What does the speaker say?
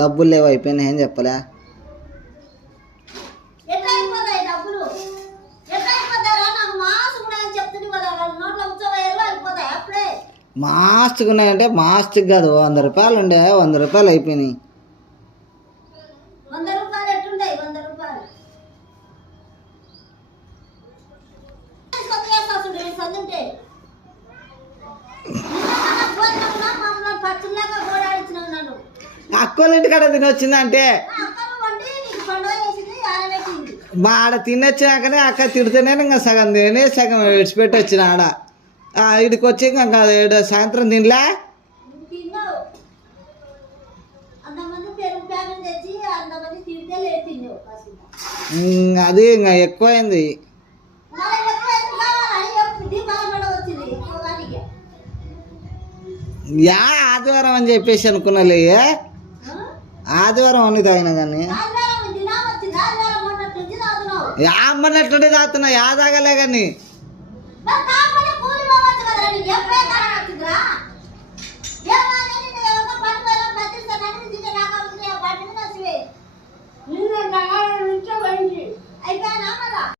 డబ్బులు లేవు అయిపోయినాయి ఏం చెప్పలే. మాస్ట్గా ఉన్నాయంటే మాస్ట్కి కాదు, 100 రూపాయలు ఉండే 100 రూపాయలు అయిపోయినాయి. అక్కోళ్ళ ఇంటికాడ తినొచ్చిందంటే మా ఆడ తినొచ్చినాకనే అక్క తిడితేనే ఇంకా సగం తినే సగం విడిచిపెట్టి వచ్చిన ఆడ. ఇడికి వచ్చి ఇంకా సాయంత్రం తినలే. అది ఇంకా ఎక్కువైంది. ఆదివారం అని చెప్పేసి అనుకున్నాలే, ఆదివారం అన్ని తాగినా కానీ అమ్మన్నట్టుండే తాగుతున్నా, తాగలే కానీ